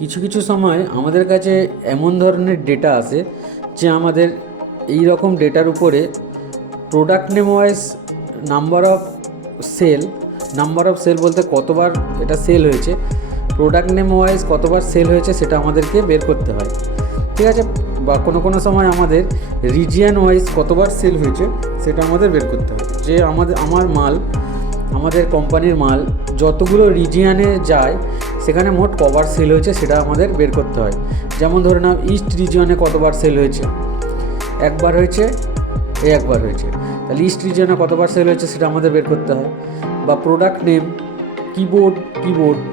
কিছু কিছু সময় আমাদের কাছে এমন ধরনের ডেটা আসে যে আমাদের এই রকম ডেটার উপরে product name wise number of sale বলতে কতবার এটা সেল হয়েছে, প্রোডাক্ট নেম ওয়াইজ কতবার সেল হয়েছে সেটা আমাদেরকে বের করতে হয়, ঠিক আছে। বা কোনো সময় আমাদের রিজিয়ন ওয়াইজ কতবার সেল হয়েছে সেটা আমাদের বের করতে হয়, যে আমাদের কোম্পানির মাল যতগুলো রিজিয়নে যায় সেখানে মোট কবার সেল হয়েছে সেটা আমাদের বের করতে হয়। যেমন ধরে নাও ইস্ট রিজিয়নে কতবার সেল হয়েছে, একবার হয়েছে, একবার হয়েছে, তাহলে ইস্ট রিজিয়নে কতবার সেল হয়েছে সেটা আমাদের বের করতে হয়। বা প্রোডাক্ট নেম কিবোর্ড,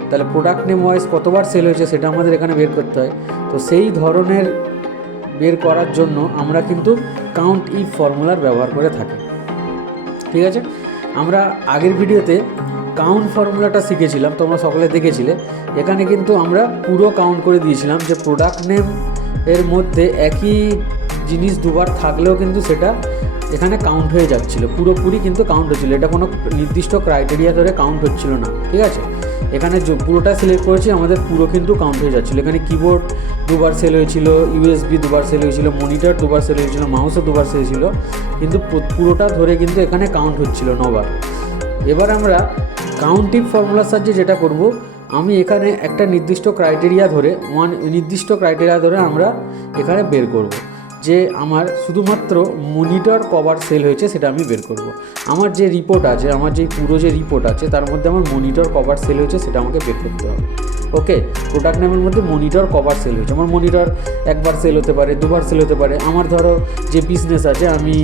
তাহলে প্রোডাক্ট নেম ওয়াইজ কতবার সেল হয়েছে সেটা আমাদের এখানে বের করতে হয়। তো সেই ধরনের বের করার জন্য আমরা কিন্তু কাউন্ট ইফ ফর্মুলার ব্যবহার করে থাকি, ঠিক আছে। আমরা আগের ভিডিওতে কাউন্ট ফর্মুলাটা শিখেছিলাম, তোমরা সকলে দেখেছিলে। এখানে কিন্তু আমরা পুরো কাউন্ট করে দিয়েছিলাম যে প্রোডাক্ট নেম এর মধ্যে একই জিনিস দুবার থাকলেও কিন্তু সেটা এখানে কাউন্ট হয়ে যাচ্ছিলো, পুরোপুরি কিন্তু কাউন্ট হচ্ছিলো, এটা কোনো নির্দিষ্ট ক্রাইটেরিয়া ধরে কাউন্ট হচ্ছিল না, ঠিক আছে। এখানে পুরোটা সিলেক্ট করেছি, আমাদের পুরো কিন্তু কাউন্ট হয়ে যাচ্ছিলো। এখানে কিবোর্ড দুবার সেল হয়েছিল, ইউএসবি দুবার সেল হয়েছিল, মনিটর দুবার সেল হয়েছিল, মাউসও দুবার সেল হয়েছিল, কিন্তু পুরোটা ধরে কিন্তু এখানে কাউন্ট হচ্ছিল 9 বার। এবার আমরা কাউন্টিভ ফর্মুলার সাহায্যে যেটা করব, আমি এখানে একটা নির্দিষ্ট ক্রাইটেরিয়া ধরে আমরা এখানে বের করব যে আমার শুধুমাত্র মনিটর কভার সেল হয়েছে সেটা আমি বের করব। আমার যে রিপোর্ট আছে, আমার যে পুরো যে রিপোর্ট আছে তার মধ্যে আমার মনিটর কভার সেল হয়েছে সেটা আমাকে বের করতে হবে। ওকে, প্রোডাক্ট নেমের মধ্যে মনিটর কভার সেল হয়েছে, আমার মনিটর একবার সেল হতে পারে, দুবার সেল হতে পারে। আমার ধরো যে বিজনেস আছে, আমি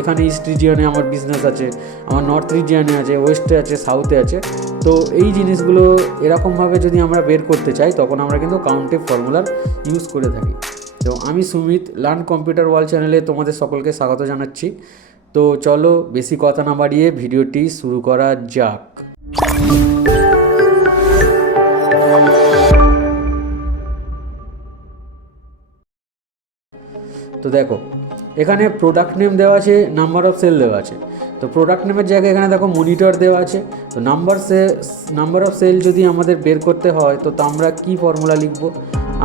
এখানে ইস্ট রিজিয়নে আমার বিজনেস আছে, আমার নর্থ রিজিয়নে আছে, ওয়েস্টে আছে, সাউথে আছে। তো এই জিনিসগুলো এরকমভাবে যদি আমরা বের করতে চাই তখন আমরা কিন্তু কাউন্টিভ ফর্মুলার ইউজ করে থাকি। তো আমি সুমিত, লার্ন কম্পিউটার ওয়ার্ল্ড চ্যানেলে তোমাদের সকলকে স্বাগত জানাচ্ছি। তো চলো বেশি কথা না বাড়িয়ে ভিডিওটি শুরু করা যাক। তো দেখো, এখানে প্রোডাক্ট নেম দেওয়া আছে, নাম্বার অফ সেল দেওয়া আছে। তো প্রোডাক্ট নেমের জায়গায় এখানে দেখো মনিটর দেওয়া আছে। তো নাম্বার অফ সেল যদি আমাদের বের করতে হয় তো আমরা কি ফর্মুলা লিখব,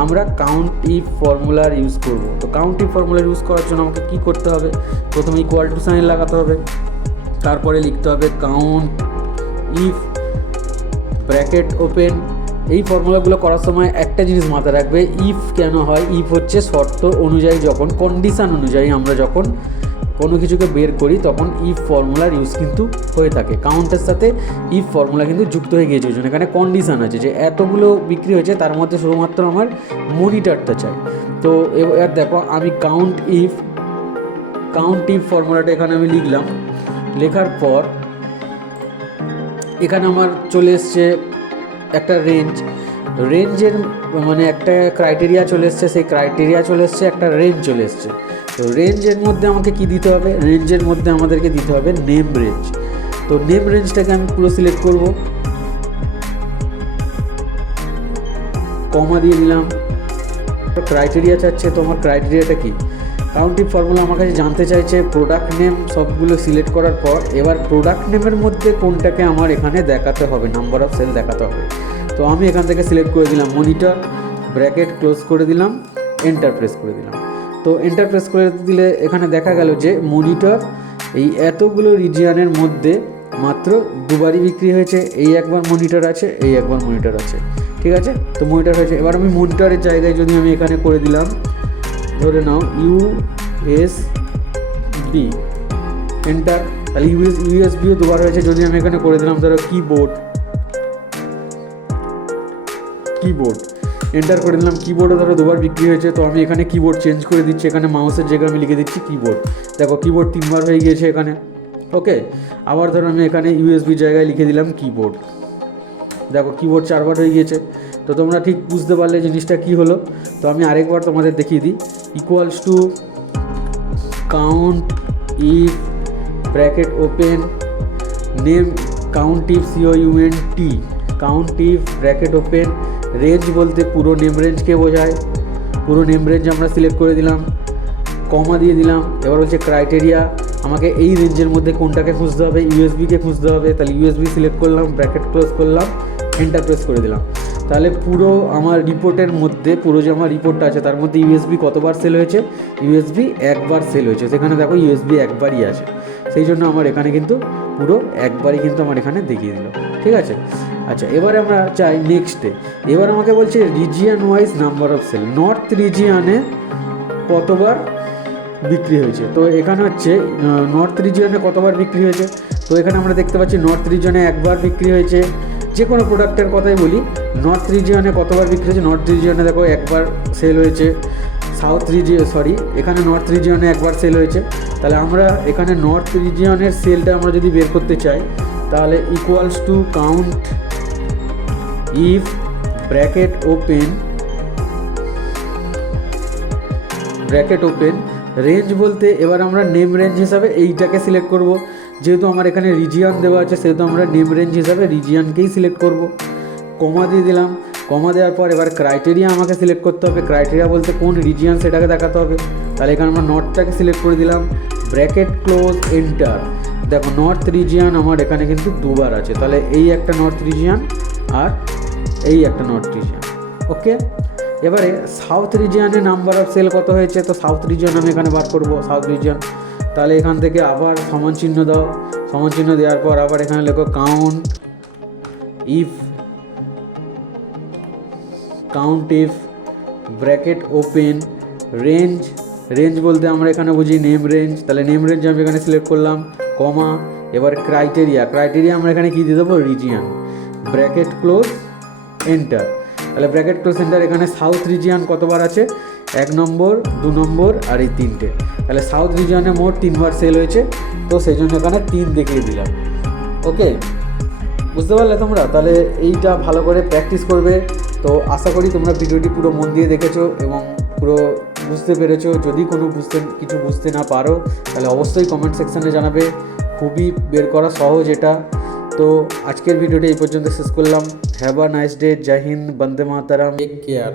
আমরা কাউন্ট ইফ ফর্মুলার ইউজ করব। তো কাউন্ট ইফ ফর্মুলা ইউজ করার জন্য আমাকে কি করতে হবে, প্রথমে ইকুয়াল টু সাইন লাগাতে হবে, তারপরে লিখতে হবে কাউন্ট ইফ ব্র্যাকেট ওপেন। এই ফর্মুলাগুলো করার সময় একটা জিনিস মাথায় রাখবে, ইফ কেন হয়, ইফ হচ্ছে শর্ত অনুযায়ী, যখন কন্ডিশান অনুযায়ী আমরা যখন কোনো কিছুকে বের করি তখন ইফ ফর্মুলার ইউজ কিন্তু হয়ে থাকে। কাউন্টের সাথে ইফ ফর্মুলা কিন্তু যুক্ত হয়ে গিয়েছে, ওই জন্য এখানে কন্ডিশান আছে যে এতগুলো বিক্রি হয়েছে, তার মধ্যে শুধুমাত্র আমার মনিটরটা চাই। তো এবার দেখো, আমি কাউন্ট ইফ ফর্মুলাটা এখানে আমি লিখলাম। লেখার পর এখানে আমার চলে এসছে একটা রেঞ্জের মানে একটা ক্রাইটেরিয়া চলে এসছে, সেই ক্রাইটেরিয়া চলে এসছে, একটা রেঞ্জ চলে এসছে। তো রেঞ্জের মধ্যে আমাকে কি দিতে হবে, রেঞ্জের মধ্যে আমাদেরকে দিতে হবে নেম রেঞ্জ। তো নেম রেঞ্জটাকে আমি পুরো সিলেক্ট করব, কমা দিয়ে দিলাম। ক্রাইটেরিয়া চাচ্ছে, তো আমার ক্রাইটেরিয়াটা কি, কাউন্টিভ ফর্মুলা আমার কাছে জানতে চাইছে প্রোডাক্ট নেম সবগুলো সিলেক্ট করার পর এবার প্রোডাক্ট নেমের মধ্যে কোনটাকে আমার এখানে দেখাতে হবে, নাম্বার অফ সেল দেখাতে হবে। তো আমি এখান থেকে সিলেক্ট করে দিলাম মনিটর, ব্র্যাকেট ক্লোজ করে দিলাম, এন্টার প্রেস করে দিলাম। তো এন্টার প্রেস করে দিলে এখানে দেখা গেল যে মনিটর এই এতগুলো রিজিয়নের মধ্যে মাত্র দুবারই বিক্রি হয়েছে, এই একবার মনিটর আছে, এই একবার মনিটর আছে, ঠিক আছে। তো মনিটর হয়েছে, এবার আমি মনিটরের জায়গায় যদি আমি এখানে করে দিলাম, ধরে নাও ইউএসবি, এন্টার, তাহলে ইউএসবিও দুবার হয়েছে। যদি আমি এখানে করে দিলাম ধরো কিবোর্ড, এন্টার করে দিলাম, কিবোর্ডও ধরো দুবার বিক্রি হয়েছে। তো আমি এখানে কিবোর্ড চেঞ্জ করে দিচ্ছি, এখানে মাউসের জায়গায় আমি লিখে দিচ্ছি কিবোর্ড। দেখো কিবোর্ড 3 বার হয়ে গিয়েছে এখানে। ওকে, আবার ধরো আমি এখানে ইউএসবি জায়গায় লিখে দিলাম কিবোর্ড, দেখো কিবোর্ড 4 বার হয়ে গিয়েছে। তো তোমরা ঠিক বুঝতে পারলে জিনিসটা কি হলো। তো আমি আরেকবার তোমাদের দেখিয়ে দিই, equals to count if bracket open name, count if COUNT, count if bracket open range বলতে পুরো নেম রেঞ্জকে বোঝায়, পুরো নেম রেঞ্জ আমরা সিলেক্ট করে দিলাম, কমা দিয়ে দিলাম। এবার হচ্ছে ক্রাইটেরিয়া, আমাকে এই রেঞ্জের মধ্যে কোনটাকে খুঁজতে হবে, ইউএসবিকে খুঁজতে হবে, তাহলে ইউএসবি সিলেক্ট করলাম, ব্র্যাকেট ক্লোজ করলাম, এন্টার প্রেস করে দিলাম। তাহলে পুরো আমার রিপোর্টের মধ্যে, পুরো যে আমার রিপোর্টটা আছে তার মধ্যে ইউএসবি কতবার সেল হয়েছে, ইউএসবি একবার সেল হয়েছে, সেখানে দেখো ইউএসবি একবারই আছে, সেই জন্য আমার এখানে কিন্তু পুরো একবারই কিন্তু আমার এখানে দেখিয়ে দিল। ঠিক আছে, আচ্ছা এবারে আমরা চাই নেক্সটে, এবার আমাকে বলছে region wise number of sale, north রিজিয়ানে কতবার বিক্রি হয়েছে। তো এখানে হচ্ছে নর্থ রিজিয়নে কতবার বিক্রি হয়েছে, তো এখানে আমরা দেখতে পাচ্ছি নর্থ রিজিয়নে একবার বিক্রি হয়েছে। যে কোনো প্রোডাক্টের কথাই বলি, নর্থ রিজিয়নে কতবার বিক্রি হয়েছে, নর্থ রিজিয়নে দেখো একবার সেল হয়েছে। এখানে নর্থ রিজিয়নে একবার সেল হয়েছে। তাহলে আমরা এখানে নর্থ রিজিয়নের সেলটা আমরা যদি বের করতে চাই, তাহলে equals to count if bracket open range বলতে এবার আমরা নেম রেঞ্জ হিসাবে এইটাকে সিলেক্ট করব। যেহেতু আমার এখানে রিজিয়ন দেওয়া আছে সেহেতু আমরা নেম রেঞ্জ হিসাবে রিজিয়নকেই সিলেক্ট করব। কমা দিয়ে দিলাম, কমা দেওয়ার পর এবার ক্রাইটেরিয়া আমাকে সিলেক্ট করতে হবে। ক্রাইটেরিয়া বলতে কোন রিজিয়ন সেটাকে দেখাতে হবে। তাহলে এখানে আমরা নর্থটাকে সিলেক্ট করে দিলাম, ব্র্যাকেট ক্লোজ, এন্টার। দেখো নর্থ রিজিয়ন আমার এখানে কিন্তু দুবার আছে, তাহলে এই একটা নর্থ রিজিয়ন আর এই একটা নর্থ রিজিয়ন। ওকে, এবারে সাউথ রিজিয়নে নাম্বার অফ সেল কত হয়েছে, তো সাউথ রিজিয়ন আমি এখানে বার করব সাউথ রিজিয়ন। তাহলে এখান থেকে আবার সমান চিহ্ন দাও, সমান চিহ্ন দেওয়ার পর আবার এখানে লেখো count if bracket open range বলতে আমরা এখানে বুঝি নেম রেঞ্জ। তাহলে নেম রেঞ্জ আমি এখানে সিলেক্ট করলাম, কমা, এবার ক্রাইটেরিয়া আমরা এখানে কী দিয়ে দেবো, রিজিয়ন, ব্র্যাকেট ক্লোজ, এন্টার। তাহলে ব্র্যাকেট ক্লোজ এন্টার। এখানে সাউথ রিজিয়ন কতবার আছে, 1 নম্বর, 2 নম্বর আর এই 3টে। তাহলে সাউথ রিজিয়নে মোট 3বার সেল হয়েছে, তো সেই জন্য এখানে 3 দেখিয়ে দিলাম। ওকে, বুঝতে পারলে তোমরা? তাহলে এইটা ভালো করে প্র্যাকটিস করবে। তো আশা করি তোমরা ভিডিওটি পুরো মন দিয়ে দেখেছো এবং পুরো বুঝতে পেরেছো। যদি কোনো কিছু বুঝতে না পারো তাহলে অবশ্যই কমেন্ট সেকশানে জানাবে। খুবই বের করা সহজ এটা। তো আজকের ভিডিওটি এই পর্যন্ত শেষ করলাম। Have a nice day. জয় হিন্দ, বন্দে মাতারাম, টেক কেয়ার।